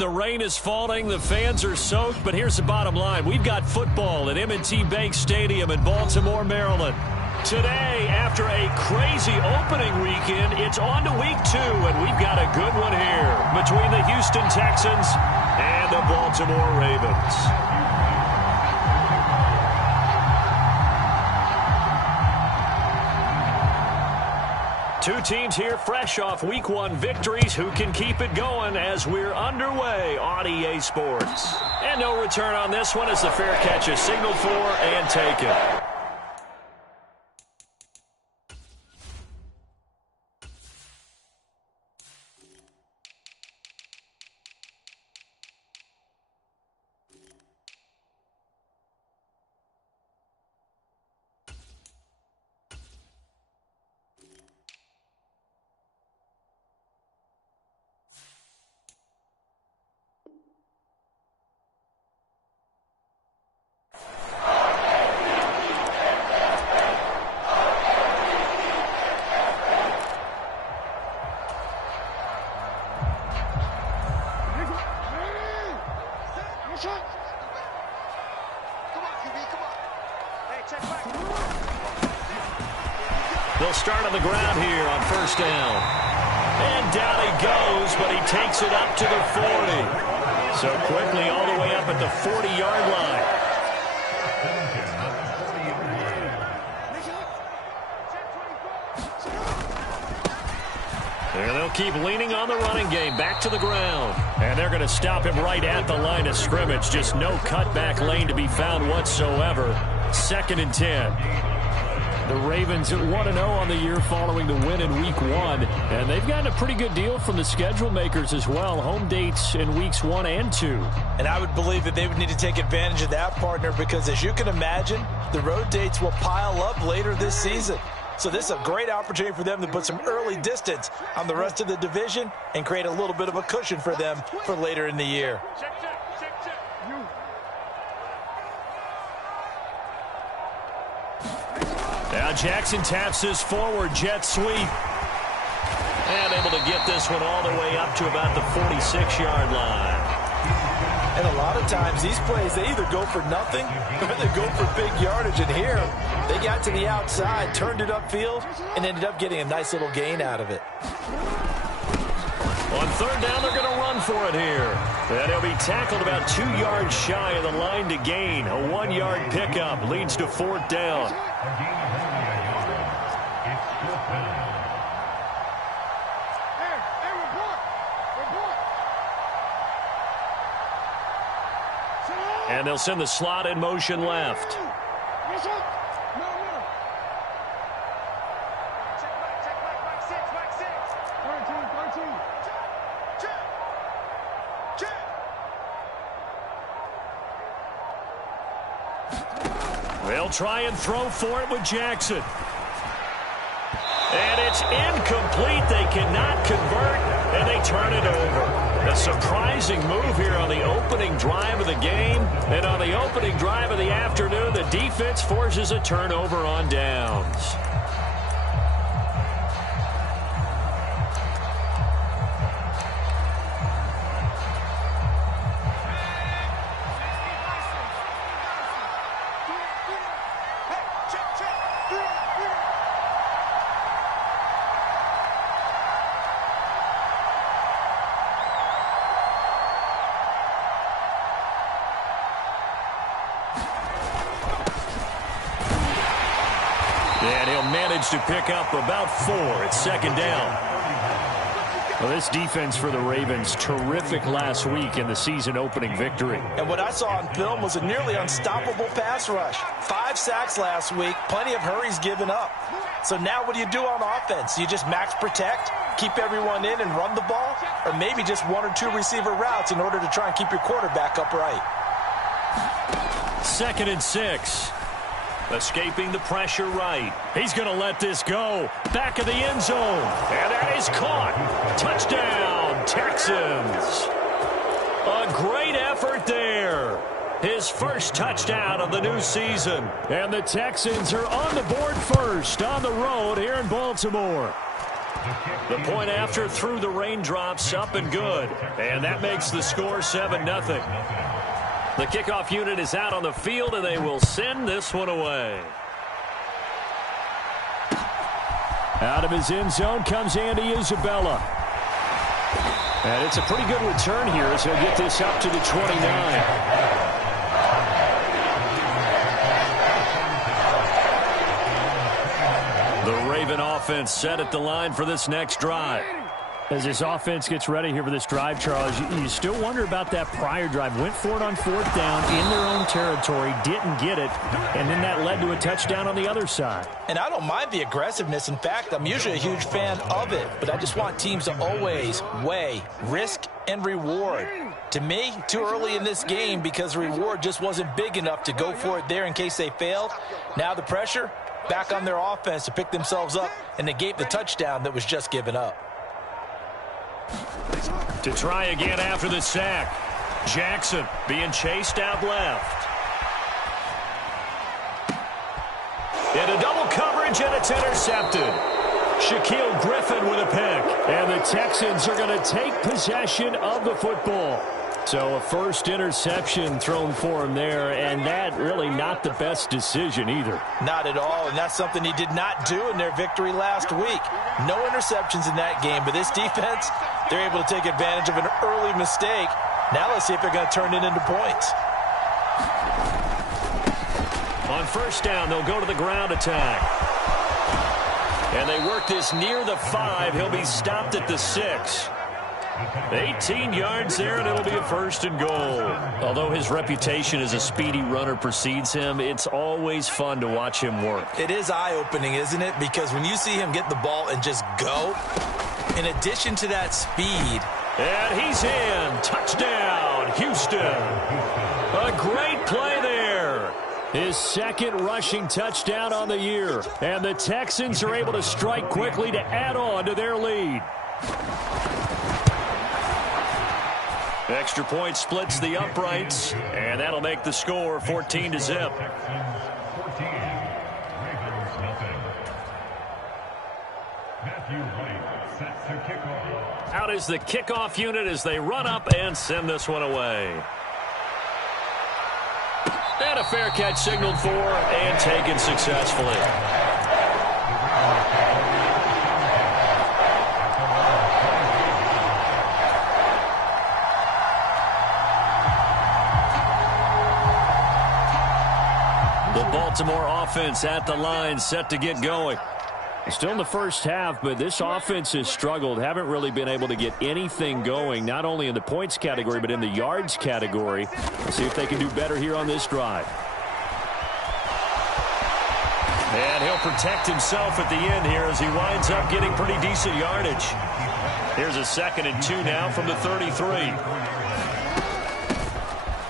The rain is falling. The fans are soaked. But here's the bottom line. We've got football at M&T Bank Stadium in Baltimore, Maryland. Today, after a crazy opening weekend, it's on to week 2, and we've got a good one here between the Houston Texans and the Baltimore Ravens. Two teams here fresh off Week 1 victories. Who can keep it going as we're underway on EA Sports? And no return on this one as the fair catch is signaled for and taken. They'll start on the ground here on first down. And down he goes, but he takes it up to the 40. So quickly all the way up at the 40-yard line. And they'll keep leaning on the running game. Back to the ground. And they're going to stop him right at the line of scrimmage. Just no cutback lane to be found whatsoever. 2nd and 10. The Ravens at 1-0 on the year following the win in Week 1. And they've gotten a pretty good deal from the schedule makers as well. Home dates in Weeks 1 and 2. And I would believe that they would need to take advantage of that, partner, because as you can imagine, the road dates will pile up later this season. So this is a great opportunity for them to put some early distance on the rest of the division and create a little bit of a cushion for them for later in the year. Now Jackson taps his forward jet sweep. And able to get this one all the way up to about the 46-yard line. And a lot of times these plays, they either go for nothing or they go for big yardage. And here, they got to the outside, turned it upfield, and ended up getting a nice little gain out of it. On third down, they're going to run for it here. And he'll be tackled about 2 yards shy of the line to gain. A 1-yard pickup leads to 4th down. And they'll send the slot in motion left. They'll try and throw for it with Jackson. And it's incomplete. They cannot convert, and they turn it over. A surprising move here on the opening drive of the game. And on the opening drive of the afternoon, the defense forces a turnover on downs. And he'll manage to pick up about 4 at 2nd down. Well, this defense for the Ravens, terrific last week in the season-opening victory. And what I saw on film was a nearly unstoppable pass rush. 5 sacks last week, plenty of hurries given up. So now what do you do on offense? You just max protect, keep everyone in and run the ball? Or maybe just 1 or 2 receiver routes in order to try and keep your quarterback upright? 2nd and 6. Escaping the pressure right. He's going to let this go. Back of the end zone. And that is caught. Touchdown, Texans. A great effort there. His first touchdown of the new season. And the Texans are on the board first on the road here in Baltimore. The point after through the raindrops, up and good. And that makes the score 7-0. The kickoff unit is out on the field, and they will send this one away. Out of his end zone comes Andy Isabella. And it's a pretty good return here as he'll get this up to the 29. The Raven offense set at the line for this next drive. As this offense gets ready here for this drive, Charles, you still wonder about that prior drive. Went for it on 4th down in their own territory, didn't get it, and then that led to a touchdown on the other side. And I don't mind the aggressiveness. In fact, I'm usually a huge fan of it, but I just want teams to always weigh risk and reward. To me, too early in this game because the reward just wasn't big enough to go for it there in case they failed. Now the pressure back on their offense to pick themselves up and negate the touchdown that was just given up. To try again after the sack. Jackson being chased out left. Into double coverage, and it's intercepted. Shaquille Griffin with a pick. And the Texans are going to take possession of the football. So a first interception thrown for him there, and that really not the best decision either. Not at all, and that's something he did not do in their victory last week. No interceptions in that game, but this defense, they're able to take advantage of an early mistake. Now let's see if they're going to turn it into points. On first down, they'll go to the ground attack. And they work this near the 5. He'll be stopped at the 6. 18 yards there, and it'll be a first and goal. Although his reputation as a speedy runner precedes him, it's always fun to watch him work. It is eye-opening, isn't it? Because when you see him get the ball and just go, in addition to that speed. And he's in. Touchdown, Houston. A great play there. His second rushing touchdown on the year. And the Texans are able to strike quickly to add on to their lead. Extra point splits the uprights, and that'll make the score 14-0. Out is the kickoff unit as they run up and send this one away. And a fair catch signaled for and taken successfully. Baltimore offense at the line, set to get going. Still in the first half, but this offense has struggled. Haven't really been able to get anything going, not only in the points category, but in the yards category. Let's see if they can do better here on this drive. And he'll protect himself at the end here as he winds up getting pretty decent yardage. Here's a 2nd and 2 now from the 33.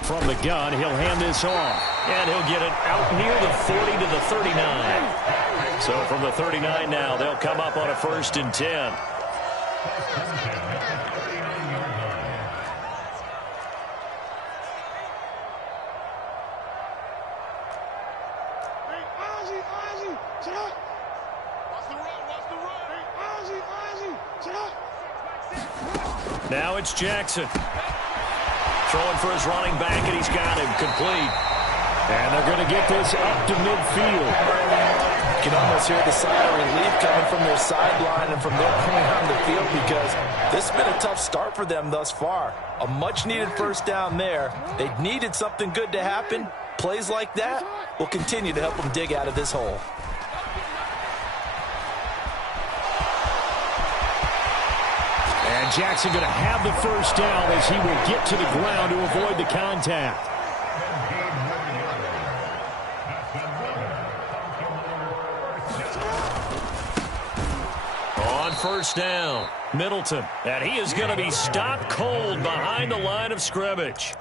From the gun, he'll hand this off. And he'll get it out near the 40 to the 39. So from the 39 now, they'll come up on a 1st and 10. Now it's Jackson. Throwing for his running back, and he's got him complete. And they're going to get this up to midfield. You can almost hear the sigh of relief coming from their sideline and from their point on the field because this has been a tough start for them thus far. A much-needed first down there. They needed something good to happen. Plays like that will continue to help them dig out of this hole. And Jackson going to have the first down as he will get to the ground to avoid the contact. On first down, Middleton. And he is going to be stopped cold behind the line of scrimmage.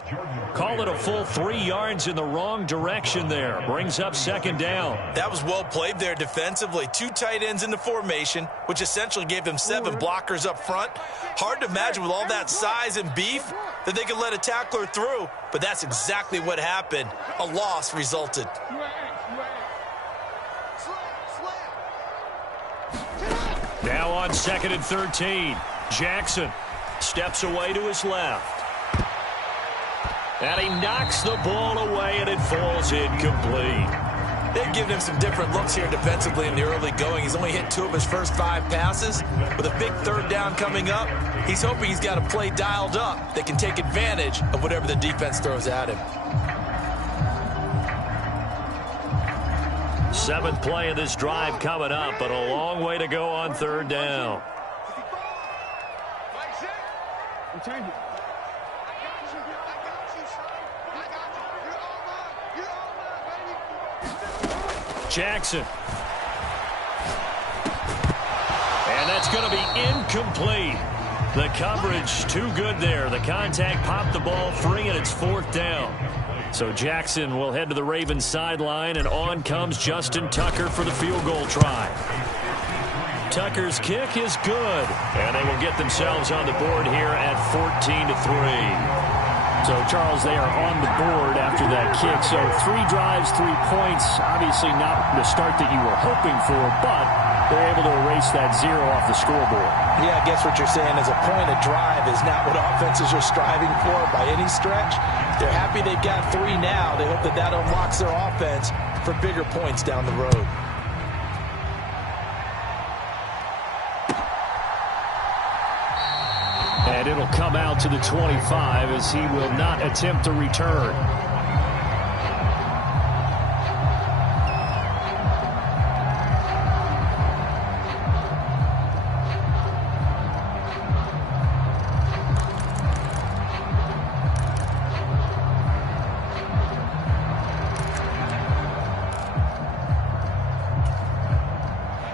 Call it a full 3 yards in the wrong direction there. Brings up 2nd down. That was well played there defensively. 2 tight ends in the formation, which essentially gave them 7 blockers up front. Hard to imagine with all that size and beef that they could let a tackler through, but that's exactly what happened. A loss resulted. Now on 2nd and 13. Jackson steps away to his left. And he knocks the ball away, and it falls incomplete. They've given him some different looks here defensively in the early going. He's only hit 2 of his first 5 passes. With a big 3rd down coming up, he's hoping he's got a play dialed up that can take advantage of whatever the defense throws at him. 7th play of this drive coming up, but a long way to go on 3rd down. Jackson. And that's going to be incomplete. The coverage too good there. The contact popped the ball free, and it's 4th down. So Jackson will head to the Ravens sideline, and on comes Justin Tucker for the field goal try. Tucker's kick is good, and they will get themselves on the board here at 14-3. So, Charles, they are on the board after that kick. So 3 drives, 3 points. Obviously not the start that you were hoping for, but they're able to erase that 0 off the scoreboard. Yeah, I guess what you're saying is a point a drive is not what offenses are striving for by any stretch. They're happy they've got 3 now. They hope that that unlocks their offense for bigger points down the road. And it'll come out to the 25 as he will not attempt to return.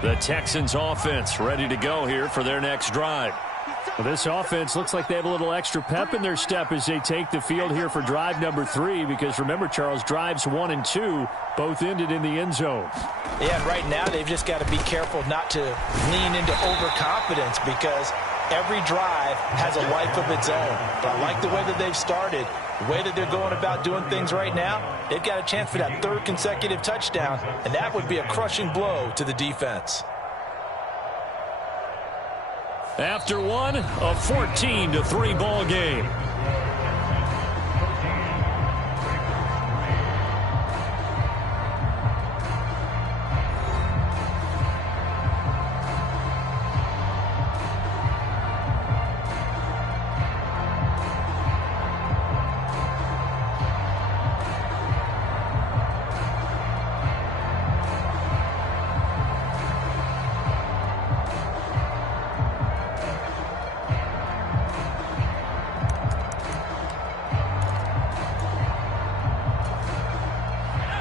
The Texans offense ready to go here for their next drive. Well, this offense looks like they have a little extra pep in their step as they take the field here for drive number 3, because remember, Charles, drives 1 and 2 both ended in the end zone. Yeah, and right now they've just got to be careful not to lean into overconfidence, because every drive has a life of its own. But I like the way that they've started, the way that they're going about doing things right now. They've got a chance for that 3rd consecutive touchdown, and that would be a crushing blow to the defense. After one, a 14-3 ball game.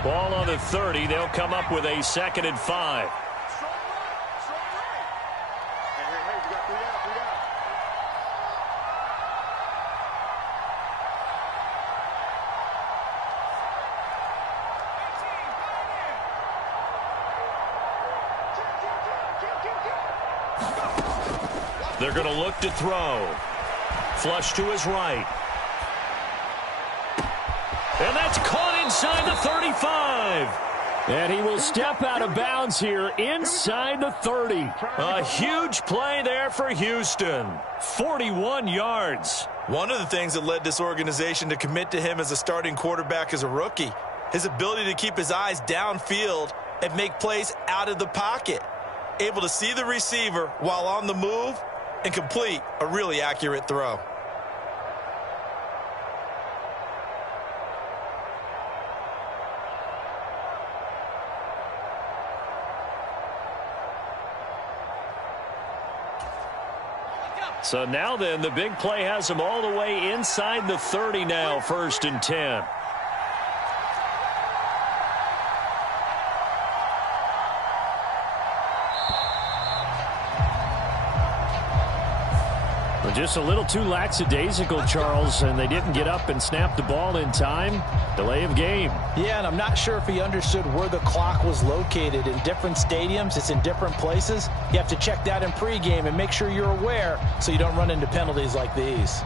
Ball on the 30. They'll come up with a 2nd and 5. They're going to look to throw. Flush to his right. And that's caught inside the 35. And he will step out of bounds here inside the 30. A huge play there for Houston. 41 yards. One of the things that led this organization to commit to him as a starting quarterback as a rookie, his ability to keep his eyes downfield and make plays out of the pocket. Able to see the receiver while on the move and complete a really accurate throw. So now then, the big play has them all the way inside the 30 now, 1st and 10. Just a little too lackadaisical, Charles, and they didn't get up and snap the ball in time. Delay of game. Yeah, and I'm not sure if he understood where the clock was located. In different stadiums, it's in different places. You have to check that in pregame and make sure you're aware so you don't run into penalties like these.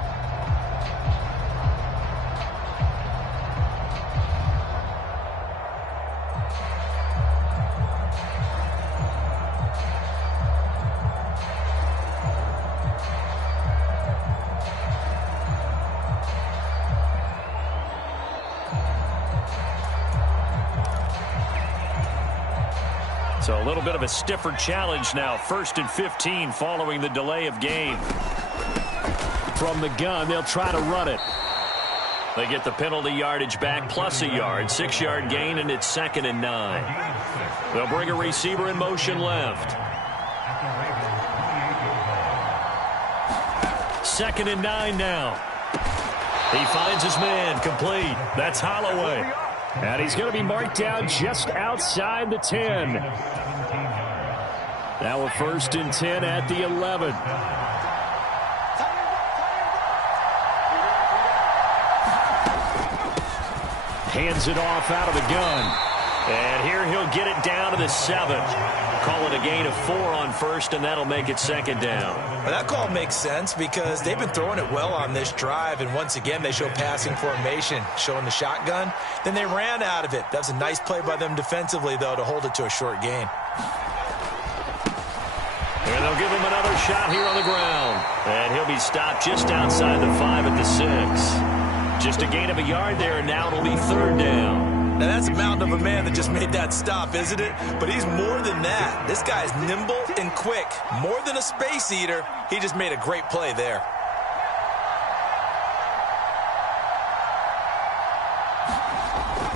So a little bit of a stiffer challenge now. 1st and 15 following the delay of game. From the gun, they'll try to run it. They get the penalty yardage back plus a yard. 6-yard gain, and it's 2nd and 9. They'll bring a receiver in motion left. 2nd and 9 now. He finds his man, complete. That's Holloway. And he's going to be marked down just outside the 10. Now a 1st and 10 at the 11. Hands it off out of the gun. And here he'll get it down to the 7. Call it a gain of 4 on 1st, and that'll make it 2nd down. Well, that call makes sense because they've been throwing it well on this drive, and once again they show passing formation, showing the shotgun. Then they ran out of it. That's a nice play by them defensively, though, to hold it to a short gain. And they'll give him another shot here on the ground. And he'll be stopped just outside the 5 at the 6. Just a gain of a yard there, and now it'll be 3rd down. Now, that's a mountain of a man that just made that stop, isn't it? But he's more than that. This guy's nimble and quick. More than a space eater, he just made a great play there.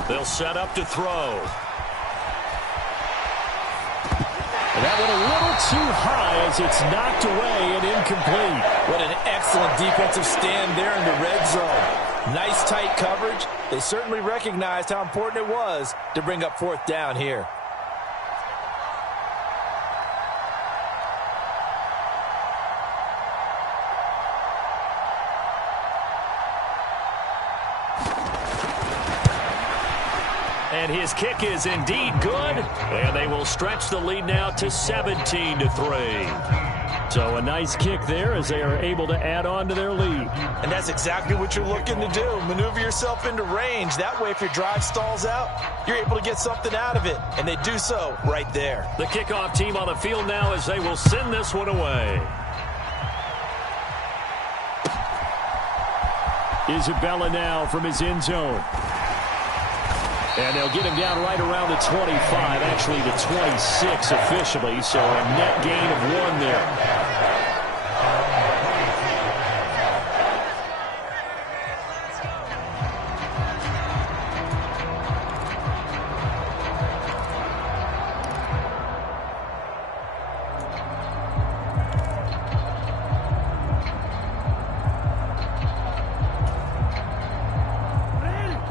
They'll set up to throw. That one a little too high as it's knocked away and incomplete. What an excellent defensive stand there in the red zone. Nice tight coverage. They certainly recognized how important it was to bring up 4th down here. And his kick is indeed good. And they will stretch the lead now to 17-3. So a nice kick there as they are able to add on to their lead. And that's exactly what you're looking to do. Maneuver yourself into range. That way, if your drive stalls out, you're able to get something out of it. And they do so right there. The kickoff team on the field now as they will send this one away. Isabella now from his end zone. And they'll get him down right around the 25, actually the 26 officially, so a net gain of 1 there.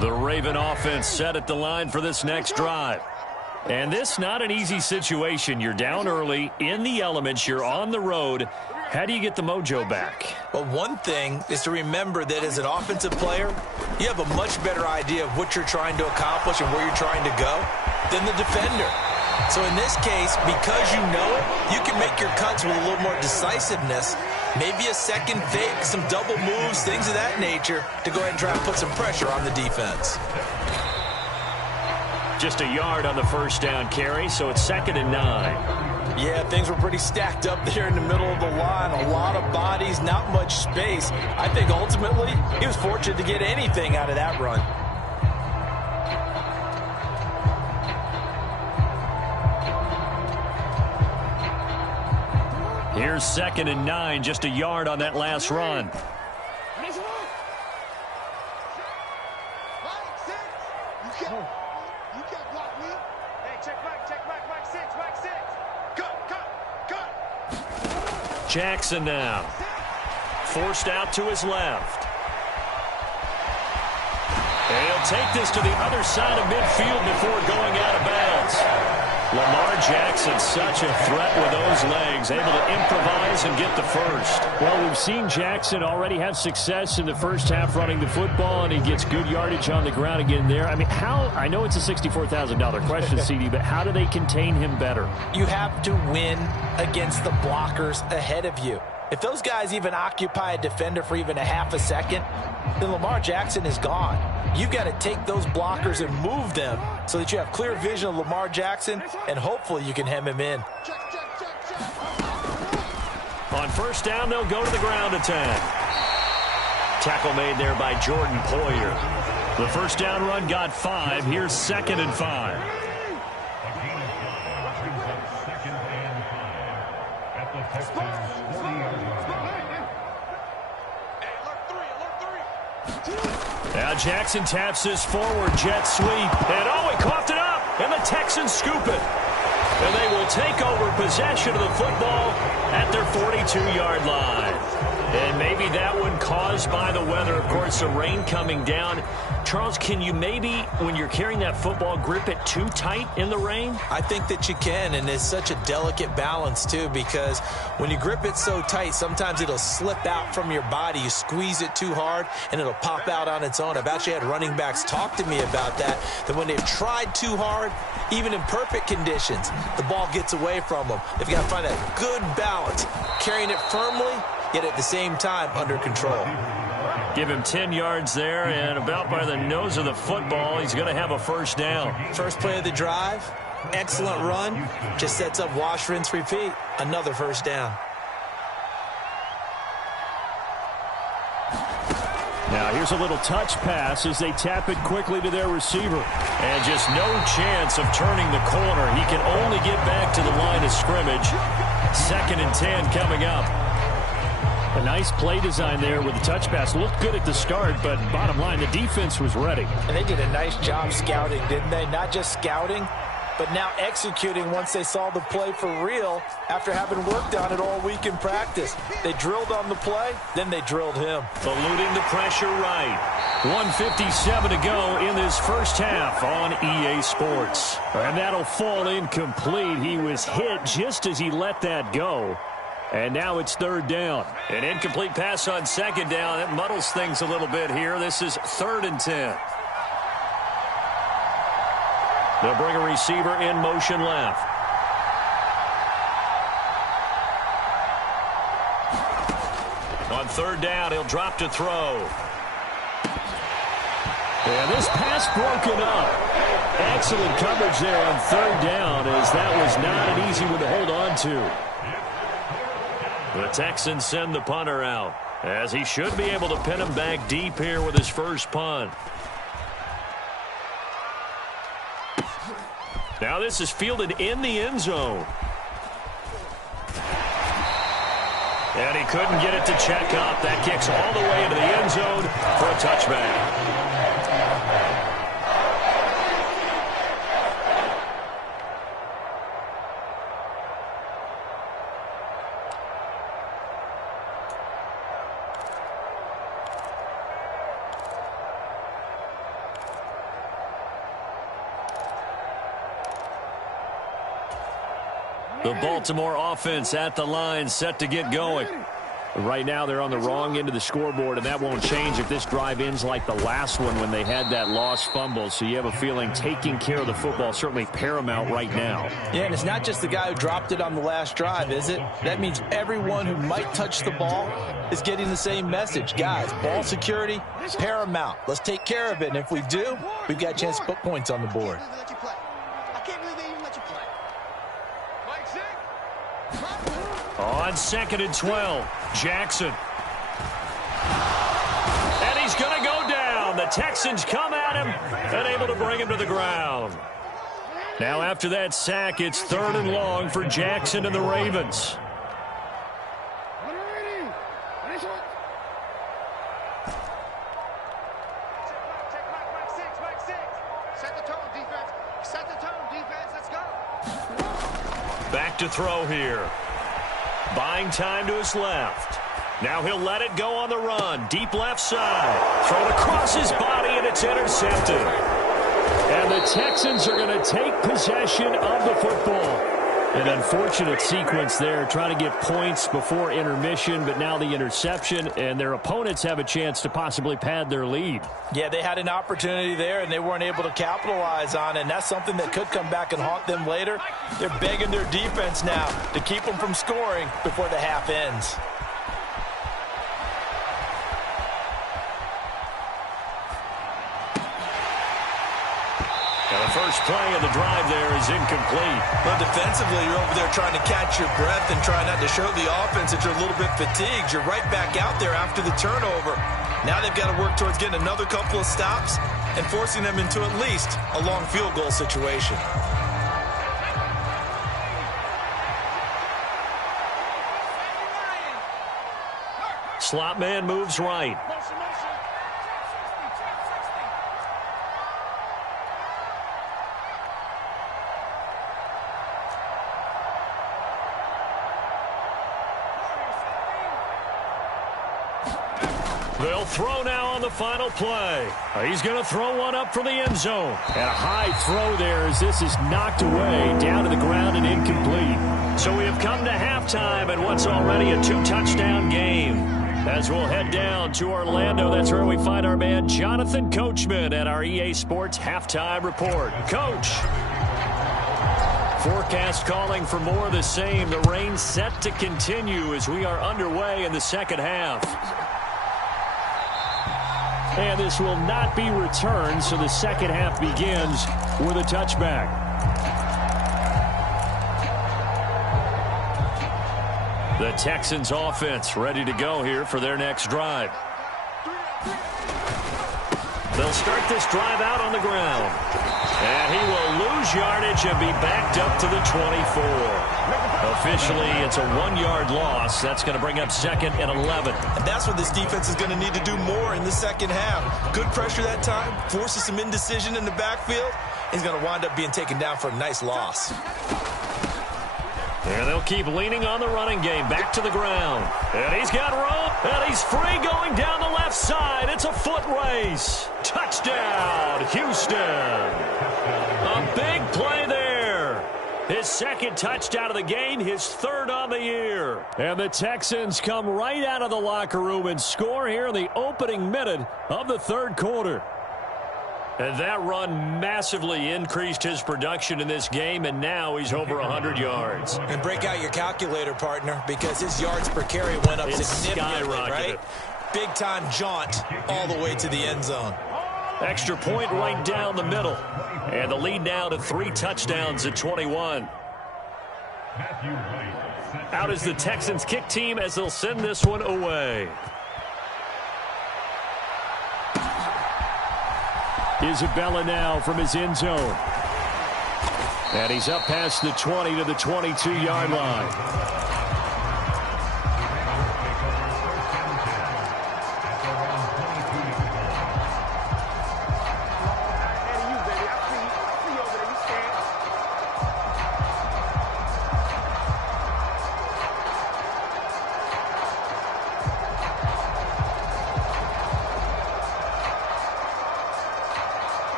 The Raven offense set at the line for this next drive. And this not an easy situation. You're down early, in the elements, you're on the road. How do you get the mojo back? Well, one thing is to remember that as an offensive player, you have a much better idea of what you're trying to accomplish and where you're trying to go than the defender. So in this case, because you know it, you can make your cuts with a little more decisiveness. Maybe a second fake, some double moves, things of that nature to go ahead and try and put some pressure on the defense. Just a yard on the 1st down carry, so it's 2nd and 9. Yeah, things were pretty stacked up there in the middle of the line. A lot of bodies, not much space. I think ultimately he was fortunate to get anything out of that run. Here's 2nd and 9, just a yard on that last run. Jackson now. Forced out to his left. And he'll take this to the other side of midfield before going out of bounds. Lamar Jackson, such a threat with those legs, able to improvise and get the first. Well, we've seen Jackson already have success in the first half running the football, and he gets good yardage on the ground again there. I mean, I know it's a $64,000 question, CD, but how do they contain him better? You have to win against the blockers ahead of you. If those guys even occupy a defender for even a half a second, then Lamar Jackson is gone. You've got to take those blockers and move them so that you have clear vision of Lamar Jackson, and hopefully you can hem him in. On 1st down, they'll go to the ground attack. Tackle made there by Jordan Poyer. The 1st down run got 5. Here's 2nd and 5. Now Jackson taps this forward jet sweep. And oh, he coughed it up. And the Texans scoop it. And they will take over possession of the football at their 42-yard line. And maybe that one caused by the weather. Of course, the rain coming down. Charles, can you maybe, when you're carrying that football, grip it too tight in the rain? I think that you can, and it's such a delicate balance, too, because when you grip it so tight, sometimes it'll slip out from your body. You squeeze it too hard, and it'll pop out on its own. I've actually had running backs talk to me about that when they've tried too hard, even in perfect conditions, the ball gets away from them. They've got to find that good balance, carrying it firmly, yet at the same time under control. Give him 10 yards there, and about by the nose of the football, he's going to have a first down. First play of the drive, excellent run, just sets up wash, rinse, repeat. Another first down. Now here's a little touch pass as they tap it quickly to their receiver. And just no chance of turning the corner. He can only get back to the line of scrimmage. 2nd and 10 coming up. A nice play design there with the touch pass. Looked good at the start, but bottom line, the defense was ready. And they did a nice job scouting, didn't they? Not just scouting, but now executing once they saw the play for real after having worked on it all week in practice. They drilled on the play, then they drilled him. Eluding the pressure right. 1:57 to go in this first half on EA Sports. And that'll fall incomplete. He was hit just as he let that go. And now it's 3rd down. An incomplete pass on 2nd down. It muddles things a little bit here. This is 3rd and 10. They'll bring a receiver in motion left. On 3rd down, he'll drop to throw. And this pass broken up. Excellent coverage there on 3rd down, as that was not an easy one to hold on to. The Texans send the punter out, as he should be able to pin him back deep here with his first punt. Now this is fielded in the end zone. And he couldn't get it to check up. That kicks all the way into the end zone for a touchback. The Baltimore offense at the line, set to get going. Right now they're on the wrong end of the scoreboard, and that won't change if this drive ends like the last one when they had that lost fumble. So you have a feeling taking care of the football certainly paramount right now. Yeah, and it's not just the guy who dropped it on the last drive, is it? That means everyone who might touch the ball is getting the same message. Guys, ball security, paramount. Let's take care of it, and if we do, we've got a chance to put points on the board. On 2nd and 12, Jackson. And he's going to go down. The Texans come at him and able to bring him to the ground. Now after that sack, it's 3rd and long for Jackson and the Ravens. Back to throw here. Buying time to his left. Now he'll let it go on the run. Deep left side. Thrown across his body, and it's intercepted. And the Texans are going to take possession of the football. An unfortunate sequence there, trying to get points before intermission, but now the interception, and their opponents have a chance to possibly pad their lead. Yeah, they had an opportunity there, and they weren't able to capitalize on it, and that's something that could come back and haunt them later. They're begging their defense now to keep them from scoring before the half ends. The first play of the drive there is incomplete. Well, defensively, you're over there trying to catch your breath and try not to show the offense that you're a little bit fatigued. You're right back out there after the turnover. Now they've got to work towards getting another couple of stops and forcing them into at least a long field goal situation. Slot man moves right. They'll throw now on the final play. He's going to throw one up from the end zone. And a high throw there as this is knocked away, down to the ground and incomplete. So we have come to halftime and what's already a 2-touchdown game. As we'll head down to Orlando, that's where we find our man Jonathan Coachman at our EA Sports Halftime Report. Coach. Forecast calling for more of the same. The rain set to continue as we are underway in the second half. And this will not be returned, so the second half begins with a touchback. The Texans offense ready to go here for their next drive. They'll start this drive out on the ground. And he will lose yardage and be backed up to the 24. Officially, it's a 1-yard loss. That's going to bring up 2nd and 11. And that's what this defense is going to need to do more in the second half. Good pressure that time, forces some indecision in the backfield. He's going to wind up being taken down for a nice loss. And they'll keep leaning on the running game. Back to the ground. And he's got room. And he's free going down the left side. It's a foot race. Touchdown, Houston. A big play there. His second touchdown of the game, his third on the year. And the Texans come right out of the locker room and score here in the opening minute of the third quarter. And that run massively increased his production in this game, and now he's over 100 yards. And break out your calculator, partner, because his yards per carry went up significantly, right? Big-time jaunt all the way to the end zone. Extra point right down the middle. And the lead now to 3 touchdowns at 21. Out is the Texans kick team as they'll send this one away. Isabella now from his end zone. And he's up past the 20 to the 22-yard line.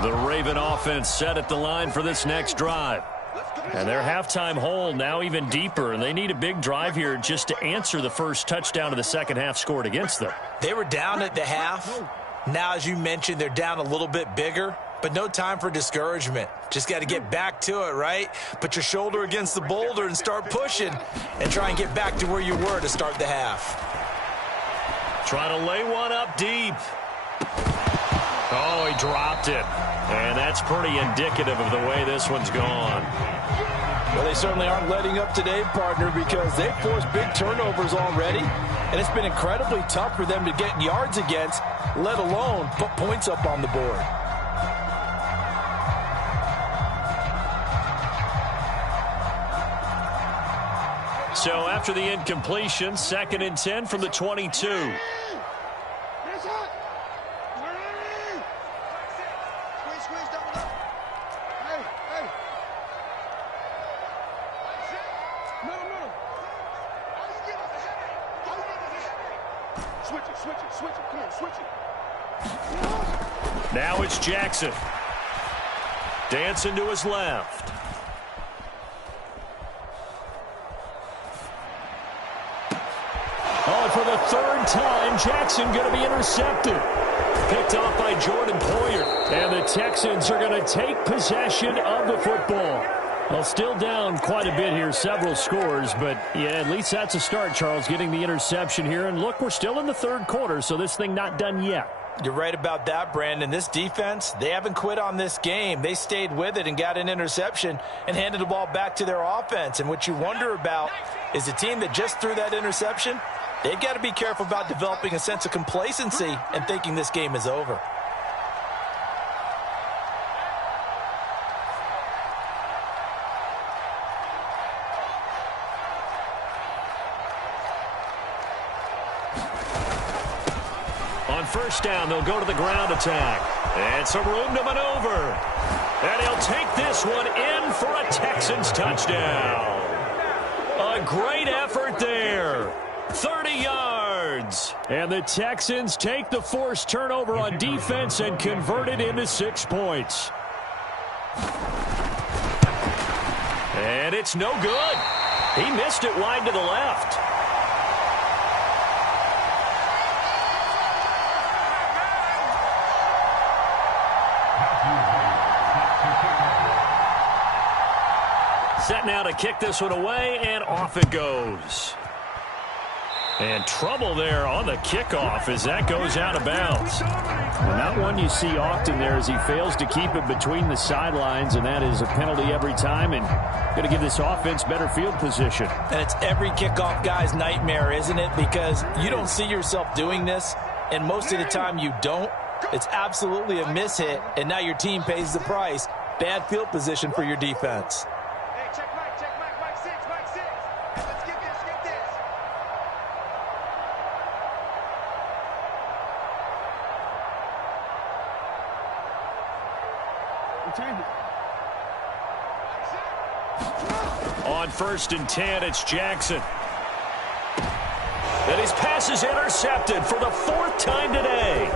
The Raven offense set at the line for this next drive. And their halftime hole now even deeper, and they need a big drive here just to answer the first touchdown of the second half scored against them. They were down at the half. Now, as you mentioned, they're down a little bit bigger, but no time for discouragement. Just got to get back to it, right? Put your shoulder against the boulder and start pushing and try and get back to where you were to start the half. Trying to lay one up deep. Oh, he dropped it. And that's pretty indicative of the way this one's gone. Well, they certainly aren't letting up today, partner, because they've forced big turnovers already. And it's been incredibly tough for them to get yards against, let alone put points up on the board. So after the incompletion, 2nd and 10 from the 22. Now it's Jackson. Dancing to his left. Oh, for the third time, Jackson going to be intercepted. Picked off by Jordan Poyer. And the Texans are going to take possession of the football. Well, still down quite a bit here, several scores, but yeah, at least that's a start, Charles, getting the interception here. And look, we're still in the third quarter, so this thing not done yet. You're right about that, Brandon. This defense, they haven't quit on this game. They stayed with it and got an interception and handed the ball back to their offense. And what you wonder about is the team that just threw that interception, they've got to be careful about developing a sense of complacency and thinking this game is over. first down, they'll go to the ground attack. And some room to maneuver. And he'll take this one in for a Texans touchdown. A great effort there. 30 yards. And the Texans take the forced turnover on defense and convert it into 6 points. And it's no good. He missed it wide to the left. Set now to kick this one away, and off it goes. And trouble there on the kickoff as that goes out of bounds. Well, not one you see often there as he fails to keep it between the sidelines, and that is a penalty every time, and going to give this offense better field position. And it's every kickoff guy's nightmare, isn't it? Because you don't see yourself doing this, and most of the time you don't. It's absolutely a mishit, and now your team pays the price. Bad field position for your defense. On 1st and 10, it's Jackson. And his pass is intercepted for the 4th time today.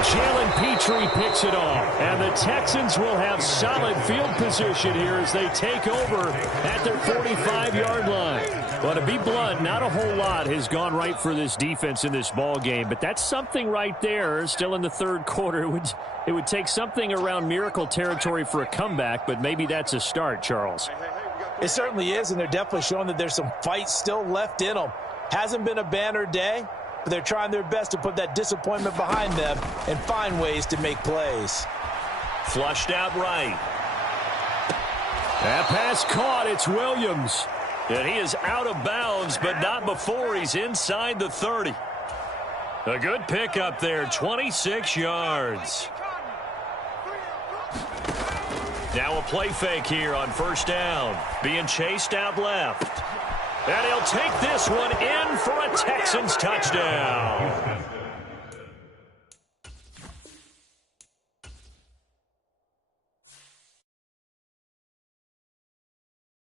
Jalen Petrie picks it off. And the Texans will have solid field position here as they take over at their 45-yard line. Well, to be blunt, not a whole lot has gone right for this defense in this ball game, but that's something right there. Still in the 3rd quarter, it would take something around miracle territory for a comeback, but maybe that's a start, Charles. It certainly is, and they're definitely showing that there's some fight still left in them. Hasn't been a banner day, but they're trying their best to put that disappointment behind them and find ways to make plays. Flushed out right. That pass caught. It's Williams. And he is out of bounds, but not before he's inside the 30. A good pickup there, 26 yards. Now a play fake here on 1st down. Being chased out left. And he'll take this one in for a Texans touchdown.